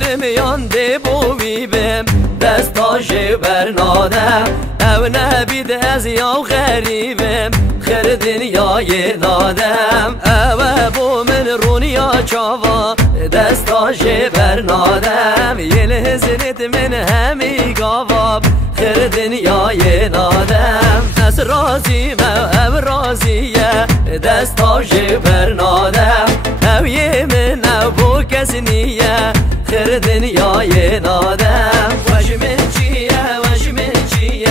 برم یانده بوی بم دستاش برنادم او نبید از یا غریبم خیر دنیای دادم او بو من رونیا چاوا دستاش برنادم یه لحظنت من همی گاواب خیر دنیای نادم از رازی او رازیه دستاش برنادم او یه من او بو کس نیه خیر دنیای نادم وش من چیه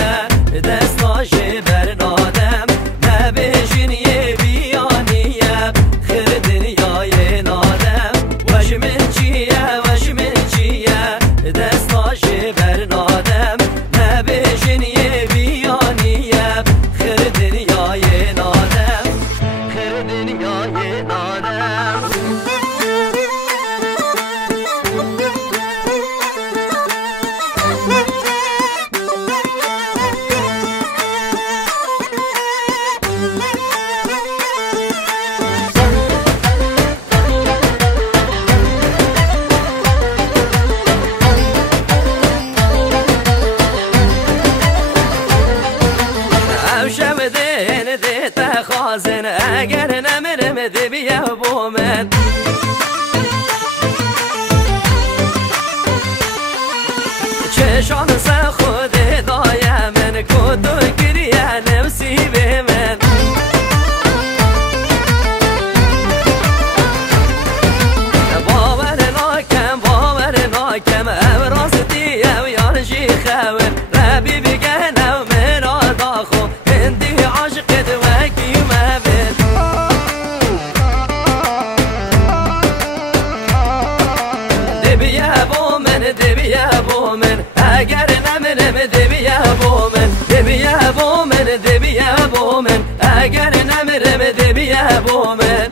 دستاش برنادم نبشین یه بیانیه خیر دنیای نادم وش من چیه دستاش برنادم نبشین یه بیانیه خیر دنیای نادم خیر دنیای نادم خازن اگر نمرم دبیه بو من چشان سه خود دایم من کدو گریه نفسی به من باور ناکم او راستی او یارشی خور ربی بگه نو من آداخو هندی عاشقت وکی مبن دبیه بو من اگر نمرم دبیه بو من اگر نمرم دبیه بو من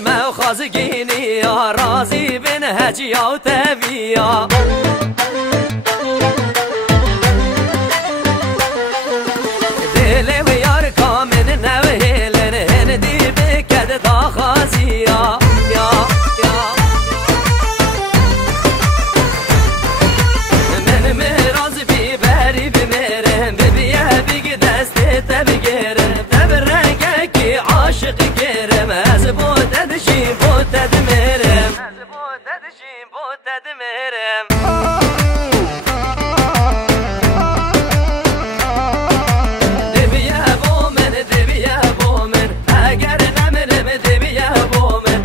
ما خازگینی یا رازی بن هجی و تبیا دل و یار کامن نوهلن هندی بکد دا خازیا من مراز بی بری بمیرم ببیه بگی دست تبگیرم تبرگه کی عاشق گیرم از بوددشیم بودد میرم دبیه بو من اگر نمرم دبیه بو من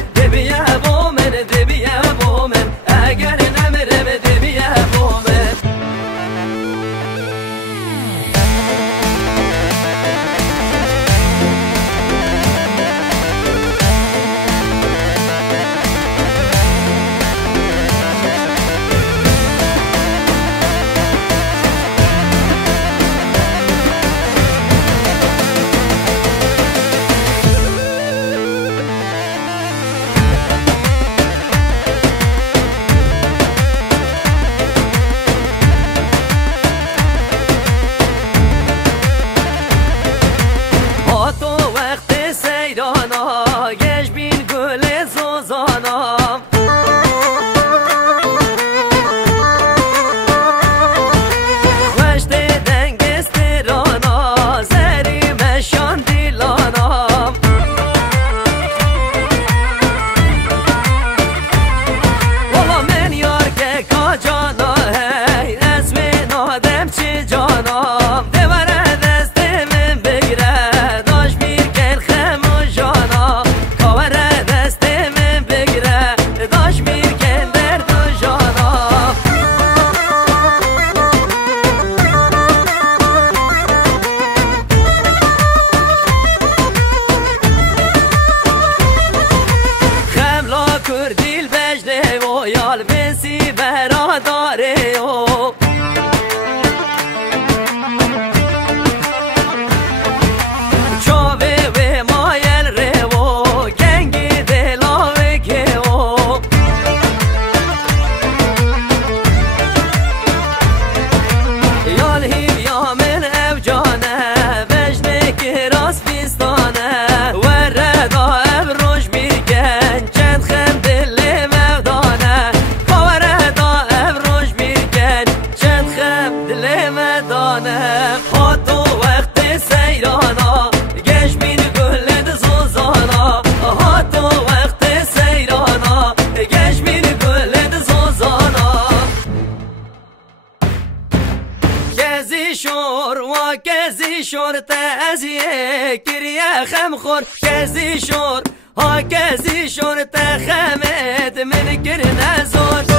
اگر نمرم دبیه بو من کردیل بجده و یال بسی براداره كزي شور تازيه كريا خمخور كزي شور ها كزي شور تخمت من كرنا زور